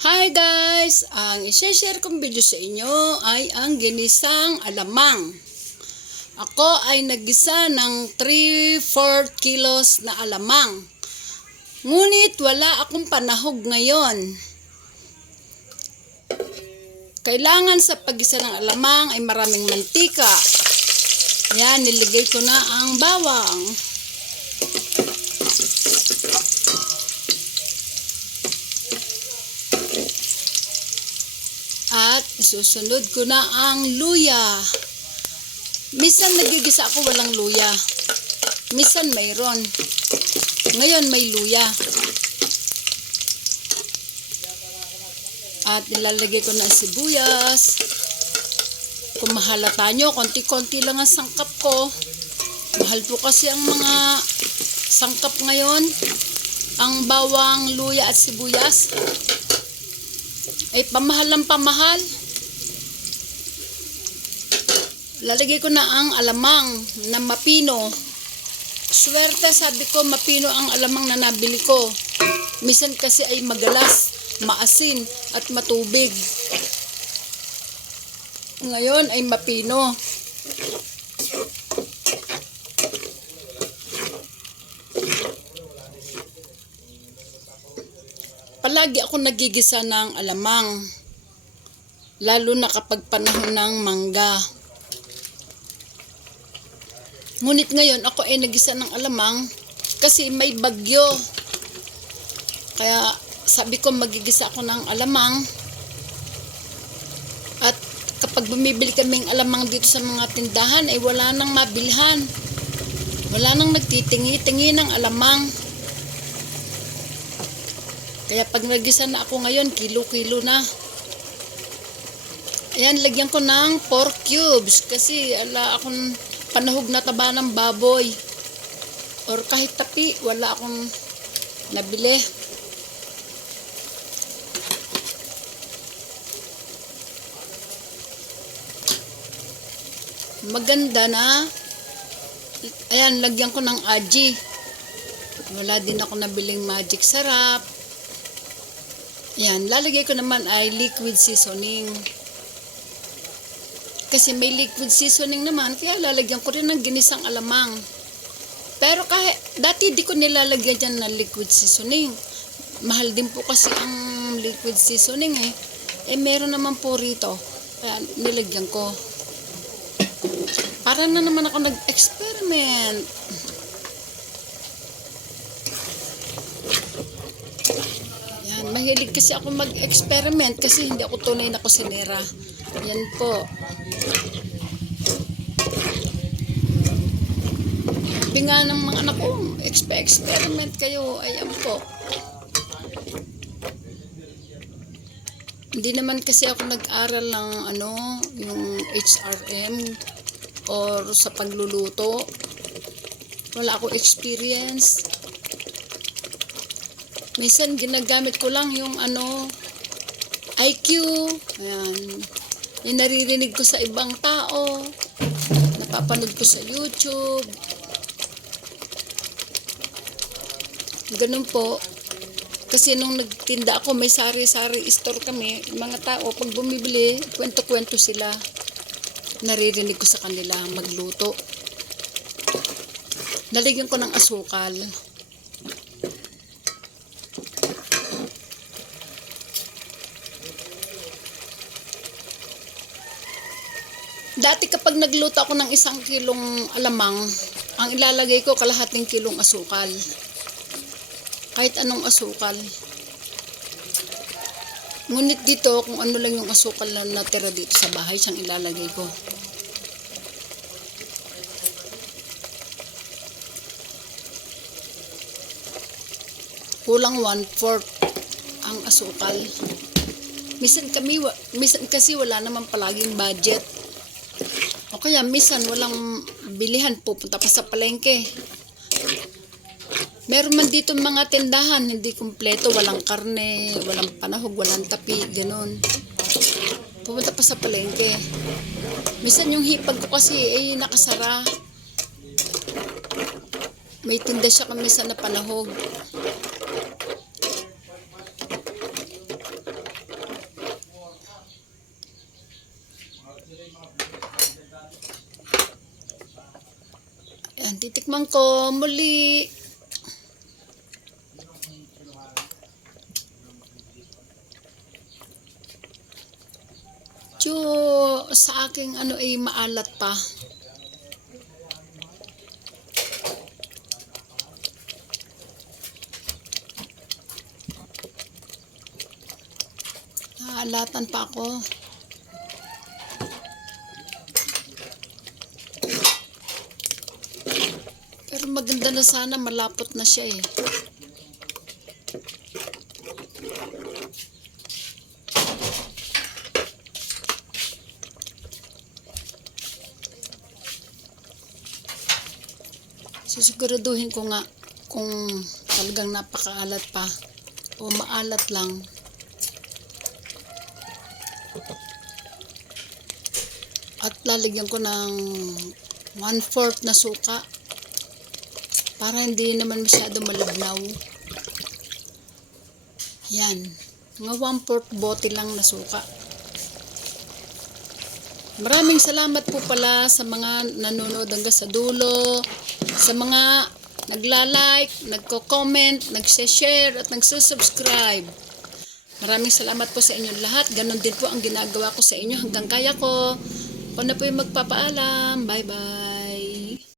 Hi guys! Ang isi-share kong video sa inyo ay ang ginisang alamang. Ako ay naggisa ng 3-4 kilos na alamang. Ngunit wala akong panahog ngayon. Kailangan sa paggisa ng alamang ay maraming mantika. Yan, niligay ko na ang bawang. At isusunod ko na ang luya. Misan nagigisa ako walang luya. Misan mayroon. Ngayon may luya. At nilalagay ko na ang sibuyas. Kung mahalata nyo, konti-konti lang ang sangkap ko. Mahal po kasi ang mga sangkap ngayon. Ang bawang, luya at sibuyas. Ay, pamahal ng pamahal. Lalagay ko na ang alamang na mapino. Swerte, sabi ko, mapino ang alamang na nabili ko. Misan kasi ay magalas, maasin, at matubig. Ngayon ay mapino. Palagi ako nagigisa ng alamang. Lalo na kapag panahon ng mangga. Ngunit ngayon ako ay nagisa ng alamang kasi may bagyo. Kaya sabi ko magigisa ako ng alamang. At kapag bumibili kaming alamang dito sa mga tindahan ay wala nang mabilhan. Wala nang nagtitingi-tingi ng alamang. Kaya pag nagisa na ako ngayon, kilo-kilo na. Ayan, lagyan ko ng 4 cubes kasi ala akong panahog na taba ng baboy. Or kahit tapi, wala akong nabili. Maganda na. Ayan, lagyan ko ng aji. Wala din ako nabiling magic sarap. Yan, lalagay ko naman ay liquid seasoning. Kasi may liquid seasoning naman, kaya lalagyan ko rin ng ginisang alamang. Pero kahit, dati di ko nilalagyan dyan ng liquid seasoning. Mahal din po kasi ang liquid seasoning eh. Eh meron naman po rito. Kaya nilagyan ko. Para na naman ako nag-experiment. Yan, mahilig kasi ako mag-experiment kasi hindi ako tunay na kusinera. Yan po. Sabi ng mga anak ko, expe- experiment kayo. Ayan po. Hindi naman kasi ako nag-aral ng ano, yung HRM or sa pagluluto. Wala ako experience. Minsan ginagamit ko lang yung ano, IQ. Ayan. Yung naririnig ko sa ibang tao. Napapanood ko sa YouTube. Ganun po. Kasi nung nagtinda ako, may sari-sari store kami. Mga tao, pag bumibili, kwento-kwento sila. Naririnig ko sa kanila magluto. Naligyan ko ng asukal. Dati kapag nagluto ako ng isang kilong alamang, ang ilalagay ko kalahating kilong asukal. Kahit anong asukal. Ngunit dito, kung ano lang yung asukal na natira dito sa bahay, siyang ilalagay ko. Kulang one-fourth ang asukal. Misan kami, misan kasi wala naman palaging budget. O kaya misan walang bilihan pupunta pa sa palengke. Meron man dito mga tindahan, hindi kumpleto, walang karne, walang panahog, walang tapi, ganun. Pupunta pa sa palengke. Minsan yung hipag ko kasi ay nakasara. May tinda siya kami sa na panahog. Titikman ko muli. Tiyo, sa aking ano ay maalat pa. Naalatan pa ako. Pero maganda na sana, malapot na siya eh. Sisiguraduhin ko nga kung talagang napakaalat pa o maalat lang. At lalagyan ko ng one-fourth na suka para hindi naman masyado malabnaw. Yan. Mga one-fourth bote lang na suka. Maraming salamat po pala sa mga nanonood hanggang sa dulo, sa mga nagla-like, nagko-comment, nagse-share at nagsusubscribe. Maraming salamat po sa inyong lahat. Ganon din po ang ginagawa ko sa inyo hanggang kaya ko. Ako na po yung magpapaalam. Bye-bye.